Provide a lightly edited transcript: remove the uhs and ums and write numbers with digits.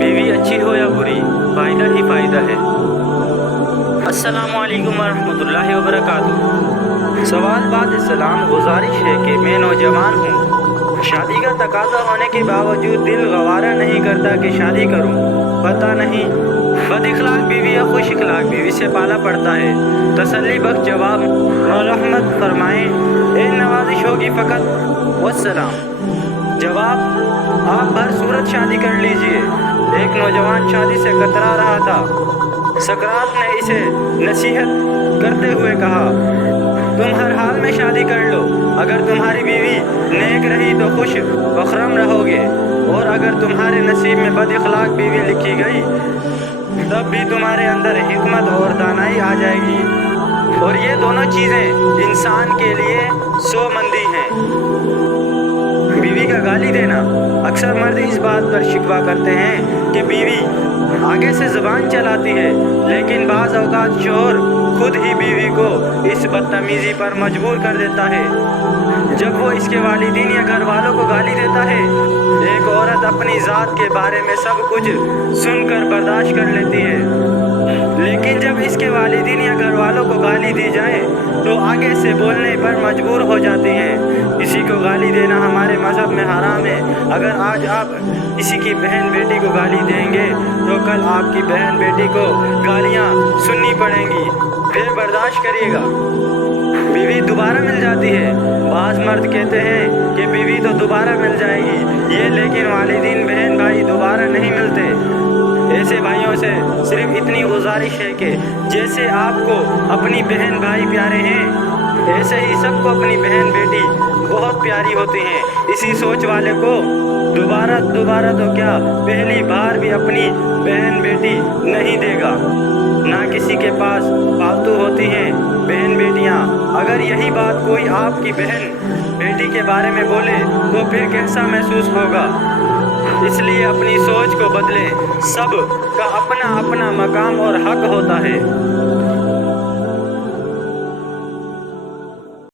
बीवी अच्छी हो या बुरी, फ़ायदा ही फ़ायदा है। अस्सलामु अलैकुम वरहमतुल्लाहि वबरकातुहू। सवाल बाद इस्लाम गुजारिश है कि मैं नौजवान हूँ, शादी का तकाजा होने के बावजूद दिल गवारा नहीं करता कि शादी करूँ। पता नहीं बद इखलाक बीवी या खुश इखलाक बीवी से पाला पड़ता है। तसल्ली बख्श जवाब रहमत फरमाएँ, एक नवाजिश होगी फ़कत वस्सलाम। जवाब, आप भर सूरत शादी कर लीजिए। एक नौजवान शादी से कतरा रहा था। सकरात ने इसे नसीहत करते हुए कहा, तुम हर हाल में शादी कर लो। अगर तुम्हारी बीवी नेक रही तो खुश बखरम रहोगे, और अगर तुम्हारे नसीब में बद इखलाक बीवी लिखी गई तब भी तुम्हारे अंदर हिकमत और दानाई आ जाएगी। और ये दोनों चीज़ें इंसान के लिए सोमंदी हैं। बीवी का गाली देना। अक्सर मर्द इस बात पर शिकवा करते हैं कि बीवी आगे से ज़बान चलाती है, लेकिन बाज़ औक़ात शौहर खुद ही बीवी को इस बदतमीज़ी पर मजबूर कर देता है। जब वो इसके वालिदीन या घर वालों को गाली देता है, एक औरत अपनी ज़ात के बारे में सब कुछ सुनकर बर्दाश्त कर लेती है, लेकिन जब इसके वालिदीन या घर वालों को गाली दी जाए तो आगे से बोलने पर मजबूर हो जाती हैं। किसी को गाली देना हमारे मज़हब में हराम है। अगर आज आप किसी की बहन बेटी को गाली देंगे तो कल आपकी बहन बेटी को गालियाँ सुननी पड़ेंगी, फिर बर्दाश्त करिएगा। बीवी दोबारा मिल जाती है। बाज़ मर्द कहते हैं कि बीवी तो दोबारा मिल जाएगी, ये लेकिन वालिदीन बहन भाई दोबारा नहीं मिलते। ऐसे भाइयों से सिर्फ इतनी गुजारिश है कि जैसे आपको अपनी बहन भाई प्यारे हैं, ऐसे ही सबको अपनी बहन बेटी बहुत प्यारी होती हैं। इसी सोच वाले को दोबारा तो क्या, पहली बार भी अपनी बहन बेटी नहीं देगा। ना किसी के पास फालतू होती हैं बहन बेटियां। अगर यही बात कोई आपकी बहन बेटी के बारे में बोले तो फिर कैसा महसूस होगा। इसलिए अपनी सोच को बदलें। सब का अपना अपना मकाम और हक होता है।